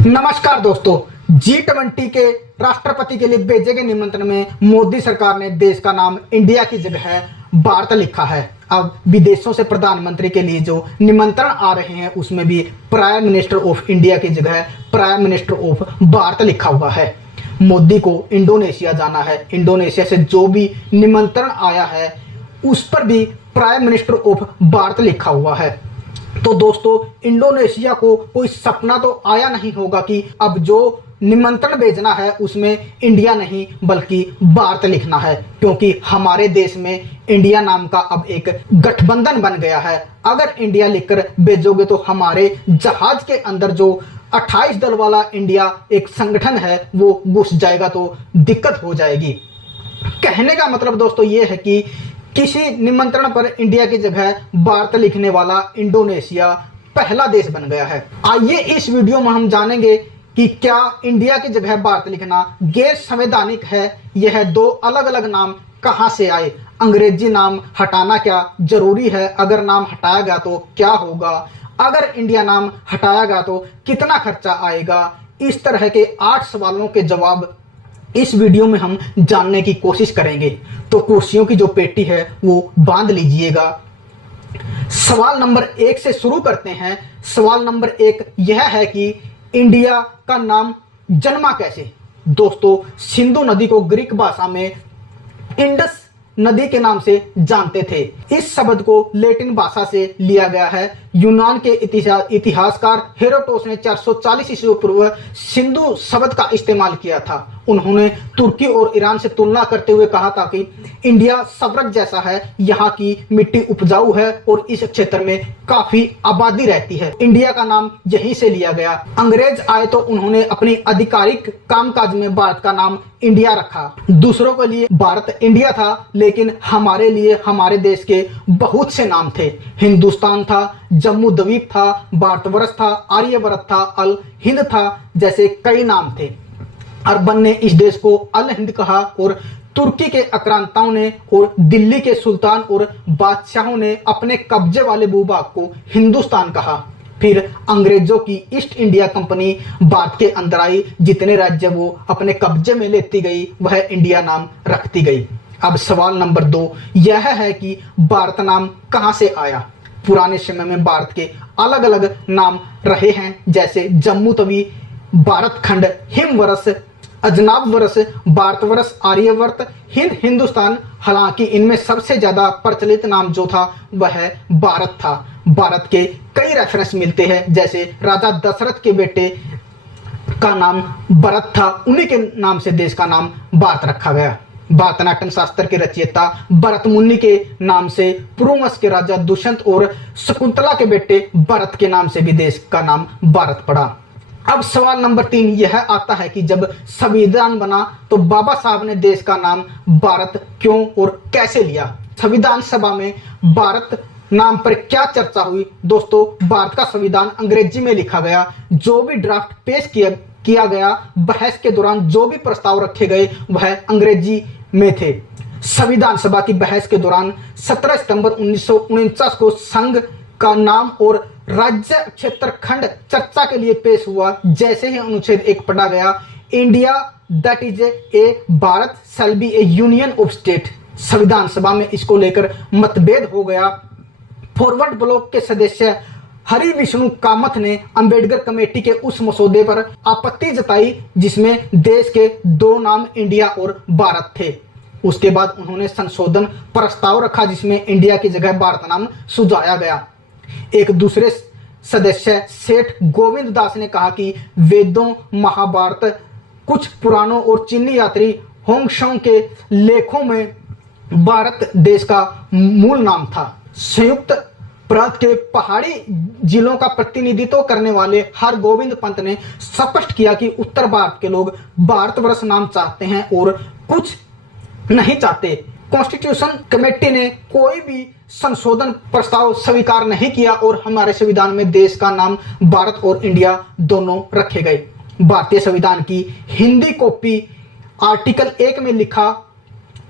नमस्कार दोस्तों, G20 के राष्ट्रपति के लिए भेजे गए निमंत्रण में मोदी सरकार ने देश का नाम इंडिया की जगह भारत लिखा है। अब विदेशों से प्रधानमंत्री के लिए जो निमंत्रण आ रहे हैं उसमें भी प्राइम मिनिस्टर ऑफ इंडिया की जगह प्राइम मिनिस्टर ऑफ भारत लिखा हुआ है। मोदी को इंडोनेशिया जाना है, इंडोनेशिया से जो भी निमंत्रण आया है उस पर भी प्राइम मिनिस्टर ऑफ भारत लिखा हुआ है। तो दोस्तों, इंडोनेशिया को कोई सपना तो आया नहीं होगा कि अब जो निमंत्रण भेजना है उसमें इंडिया नहीं बल्कि भारत लिखना है, क्योंकि हमारे देश में इंडिया नाम का अब एक गठबंधन बन गया है। अगर इंडिया लिखकर भेजोगे तो हमारे जहाज के अंदर जो 28 दल वाला इंडिया एक संगठन है वो घुस जाएगा तो दिक्कत हो जाएगी। कहने का मतलब दोस्तों ये है कि किसी निमंत्रण पर इंडिया की जगह भारत लिखने वाला इंडोनेशिया पहला देश बन गया है। आइए इस वीडियो में हम जानेंगे कि क्या इंडिया की जगह भारत लिखना गैर संवैधानिक है। यह दो अलग अलग नाम कहां से आए, अंग्रेजी नाम हटाना क्या जरूरी है, अगर नाम हटाया गया तो क्या होगा, अगर इंडिया नाम हटाया गया तो कितना खर्चा आएगा। इस तरह के 8 सवालों के जवाब इस वीडियो में हम जानने की कोशिश करेंगे। तो कुर्सियों की जो पेटी है वो बांध लीजिएगा। सवाल नंबर 1 से शुरू करते हैं। सवाल नंबर 1 यह है कि इंडिया का नाम जन्मा कैसे। दोस्तों, सिंधु नदी को ग्रीक भाषा में इंडस नदी के नाम से जानते थे। इस शब्द को लैटिन भाषा से लिया गया है। यूनान के इतिहासकार हेरोडोटस ने 440 ईस्वी पूर्व सिंधु शब्द का इस्तेमाल किया था। उन्होंने तुर्की और ईरान से तुलना करते हुए कहा था कि इंडिया स्वर्ग जैसा है, यहाँ की मिट्टी उपजाऊ है और इस क्षेत्र में काफी आबादी रहती है। इंडिया का नाम यहीं से लिया गया। अंग्रेज आए तो उन्होंने अपनी आधिकारिक कामकाज में भारत का नाम इंडिया रखा। दूसरों के लिए भारत इंडिया था, लेकिन हमारे लिए हमारे देश के बहुत से नाम थे। हिंदुस्तान था, जम्मू द्वीप था, भारतवर्ष था, आर्यवर्त था, अल हिंद था, जैसे कई नाम थे। अरबन ने इस देश को अल हिंद कहा और तुर्की के आक्रांताओं ने और दिल्ली के सुल्तान और बादशाहों ने अपने कब्जे वाले भूभाग को हिंदुस्तान कहा। फिर अंग्रेजों की ईस्ट इंडिया कंपनी भारत के अंदर आई, जितने राज्य वो अपने कब्जे में लेती गई वह इंडिया नाम रखती गई। अब सवाल नंबर 2 यह है कि भारत नाम कहां से आया। पुराने समय में भारत के अलग अलग नाम रहे हैं, जैसे जम्मू तवी, भारत खंड, हिमवर्ष, अजनाबवर्ष, भारतवर्ष, आर्यवर्त, हिंद, हिंदुस्तान। हालांकि इनमें सबसे ज्यादा प्रचलित नाम जो था वह भारत था। भारत के कई रेफरेंस मिलते हैं, जैसे राजा दशरथ के बेटे का नाम भरत था, उन्हीं के नाम से देश का नाम भारत रखा गया। भारतनाट्यम शास्त्र के रचयिता भरत मुनि के नाम से पुरुवंश के राजा दुष्यंत और शकुंतला के बेटे भरत के नाम से भी देश का नाम भारत पड़ा। अब सवाल नंबर 3 यह आता है कि जब संविधान बना तो बाबा साहब ने देश का नाम भारत क्यों और कैसे लिया। संविधान सभा में भारत नाम पर क्या चर्चा हुई। दोस्तों, भारत का संविधान अंग्रेजी में लिखा गया। जो भी ड्राफ्ट पेश किया गया, बहस के दौरान जो भी प्रस्ताव रखे गए वह अंग्रेजी में थे। संविधान सभा की बहस के दौरान 17 सितंबर 1949 को संघ का नाम और राज्य क्षेत्र खंड चर्चा के लिए पेश हुआ। जैसे ही अनुच्छेद 1 पढ़ा गया, India that is a Bharat shall be A union of state, संविधान सभा में इसको लेकर मतभेद हो गया। फॉरवर्ड ब्लॉक के सदस्य हरि विष्णु कामत ने अंबेडकर कमेटी के उस मसौदे पर आपत्ति जताई जिसमें देश के 2 नाम इंडिया और भारत थे। उसके बाद उन्होंने संशोधन प्रस्ताव रखा जिसमें इंडिया की जगह भारत नाम सुझाया गया। एक दूसरे सदस्य सेठ गोविंद दास ने कहा कि वेदों, महाभारत, कुछ पुराणों और चीनी यात्री होंगशोंग के लेखों में भारत देश का मूल नाम था। संयुक्त प्रांत के पहाड़ी जिलों का प्रतिनिधित्व करने वाले हरगोविंद पंत ने स्पष्ट किया कि उत्तर भारत के लोग भारतवर्ष नाम चाहते हैं और कुछ नहीं चाहते। कॉन्स्टिट्यूशन कमेटी ने कोई भी संशोधन प्रस्ताव स्वीकार नहीं किया और हमारे संविधान में देश का नाम भारत और इंडिया दोनों रखे गए। भारतीय संविधान की हिंदी कॉपी आर्टिकल 1 में लिखा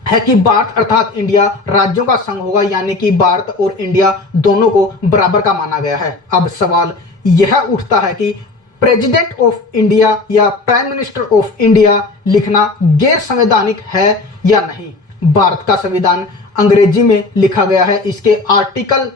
है कि भारत अर्थात इंडिया राज्यों का संघ होगा, यानी कि भारत और इंडिया दोनों को बराबर का माना गया है। अब सवाल यह उठता है कि प्रेसिडेंट ऑफ इंडिया या प्राइम मिनिस्टर ऑफ इंडिया लिखना गैर संवैधानिक है या नहीं। भारत का संविधान अंग्रेजी में लिखा गया है। इसके आर्टिकल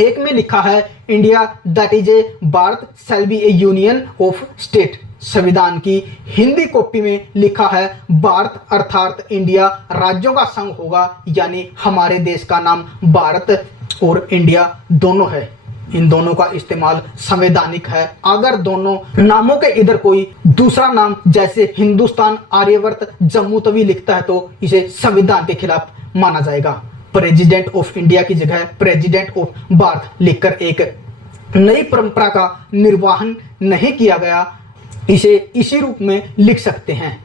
1 में लिखा है India that is a Bharat shall be A union of state. संविधान की हिंदी कॉपी में लिखा है भारत अर्थात इंडिया राज्यों का संघ होगा, यानी हमारे देश का नाम भारत और इंडिया दोनों है। इन दोनों का इस्तेमाल संवैधानिक है। अगर दोनों नामों के इधर कोई दूसरा नाम जैसे हिंदुस्तान, आर्यवर्त, जम्मू तवी लिखता है तो इसे संविधान के खिलाफ माना जाएगा। प्रेसिडेंट ऑफ इंडिया की जगह प्रेसिडेंट ऑफ भारत लिखकर एक नई परंपरा का निर्वहन नहीं किया गया। इसे इसी रूप में लिख सकते हैं,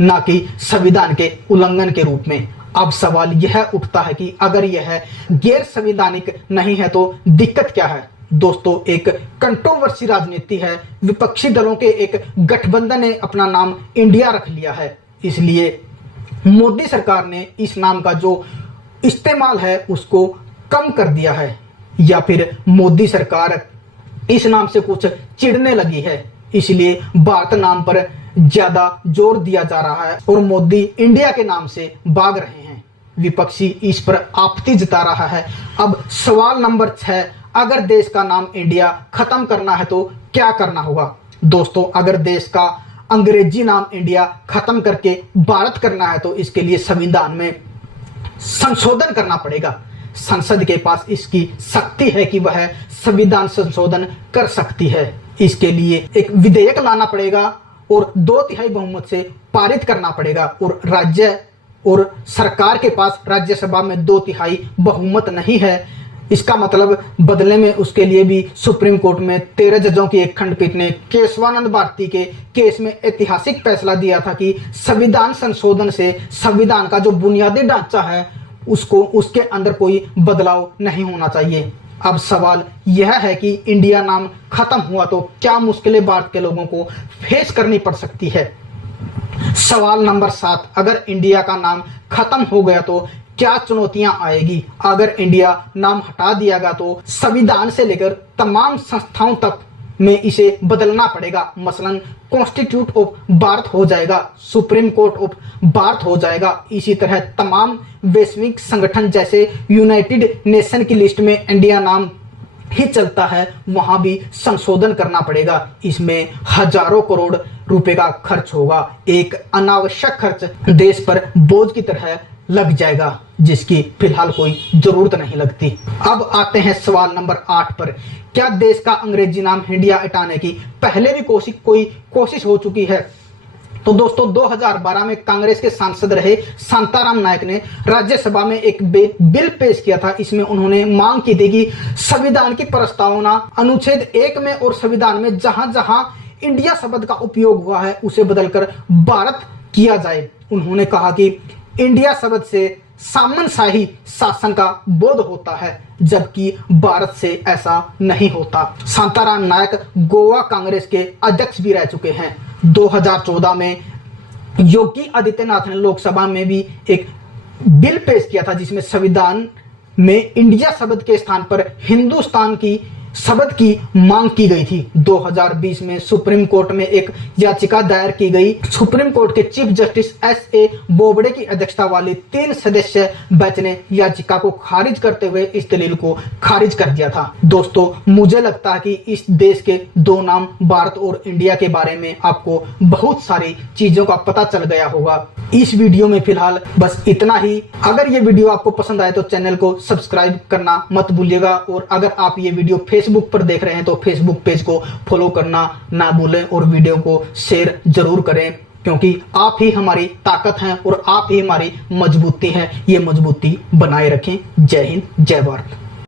ना कि संविधान के उल्लंघन के रूप में। अब सवाल यह उठता है कि अगर यह गैर संवैधानिक नहीं है तो दिक्कत क्या है। दोस्तों, एक कंट्रोवर्सी राजनीति है। विपक्षी दलों के एक गठबंधन ने अपना नाम इंडिया रख लिया है, इसलिए मोदी सरकार ने इस नाम का जो इस्तेमाल है उसको कम कर दिया है, या फिर मोदी सरकार इस नाम से कुछ चिढ़ने लगी है, इसलिए भारत नाम पर ज्यादा जोर दिया जा रहा है और मोदी इंडिया के नाम से भाग रहे हैं। विपक्षी इस पर आपत्ति जता रहा है। अब सवाल नंबर 6, अगर देश का नाम इंडिया खत्म करना है तो क्या करना होगा। दोस्तों, अगर देश का अंग्रेजी नाम इंडिया खत्म करके भारत करना है तो इसके लिए संविधान में संशोधन करना पड़ेगा। संसद के पास इसकी शक्ति है कि वह संविधान संशोधन कर सकती है। इसके लिए एक विधेयक लाना पड़ेगा और 2/3 बहुमत से पारित करना पड़ेगा और राज्य और सरकार के पास राज्यसभा में 2/3 बहुमत नहीं है। इसका मतलब बदले में उसके लिए भी सुप्रीम कोर्ट में 13 जजों की एक खंडपीठ ने केशवानंद भारती के केस में ऐतिहासिक फैसला दिया था कि संविधान संशोधन से संविधान का जो बुनियादी ढांचा है उसके अंदर कोई बदलाव नहीं होना चाहिए। अब सवाल यह है कि इंडिया नाम खत्म हुआ तो क्या मुश्किलें भारत के लोगों को फेस करनी पड़ सकती है। सवाल नंबर 7, अगर इंडिया का नाम खत्म हो गया तो क्या चुनौतियां आएगी। अगर इंडिया नाम हटा दिया गया तो संविधान से लेकर तमाम संस्थाओं तक में इसे बदलना पड़ेगा। मसलन कॉन्स्टिट्यूट ऑफ भारत हो जाएगा, सुप्रीम कोर्ट ऑफ भारत हो जाएगा। इसी तरह तमाम वैश्विक संगठन जैसे यूनाइटेड नेशन की लिस्ट में इंडिया नाम ही चलता है, वहां भी संशोधन करना पड़ेगा। इसमें हजारों करोड़ रुपए का खर्च होगा। एक अनावश्यक खर्च देश पर बोझ की तरह लग जाएगा, जिसकी फिलहाल कोई जरूरत नहीं लगती। अब आते हैं सवाल नंबर 8 पर, क्या देश का अंग्रेजी नाम इंडिया हटाने की पहले भी कोई कोशिश हो चुकी है। तो दोस्तों, 2012 में कांग्रेस के सांसद रहे शांताराम नायक ने राज्यसभा में एक बिल पेश किया था। इसमें उन्होंने मांग की थी कि संविधान की प्रस्तावना अनुच्छेद 1 में और संविधान में जहां जहां इंडिया शब्द का उपयोग हुआ है उसे बदलकर भारत किया जाए। उन्होंने कहा कि इंडिया शब्द से सामंतशाही शासन का बोध होता है, जबकि भारत से ऐसा नहीं होता। शांताराम नायक गोवा कांग्रेस के अध्यक्ष भी रह चुके हैं। 2014 में योगी आदित्यनाथ ने लोकसभा में भी एक बिल पेश किया था जिसमें संविधान में इंडिया शब्द के स्थान पर हिंदुस्तान की शब्द की मांग की गई थी। 2020 में सुप्रीम कोर्ट में एक याचिका दायर की गई। सुप्रीम कोर्ट के चीफ जस्टिस एस.ए. बोबडे की अध्यक्षता वाली 3 सदस्य बेंच ने याचिका को खारिज करते हुए इस दलील को खारिज कर दिया था। दोस्तों, मुझे लगता है कि इस देश के 2 नाम भारत और इंडिया के बारे में आपको बहुत सारी चीजों का पता चल गया होगा। इस वीडियो में फिलहाल बस इतना ही। अगर ये वीडियो आपको पसंद आए तो चैनल को सब्सक्राइब करना मत भूलिएगा, और अगर आप ये वीडियो फेसबुक पर देख रहे हैं तो फेसबुक पेज को फॉलो करना ना भूलें और वीडियो को शेयर जरूर करें, क्योंकि आप ही हमारी ताकत हैं और आप ही हमारी मजबूती हैं। ये मजबूती बनाए रखें। जय हिंद, जय भारत।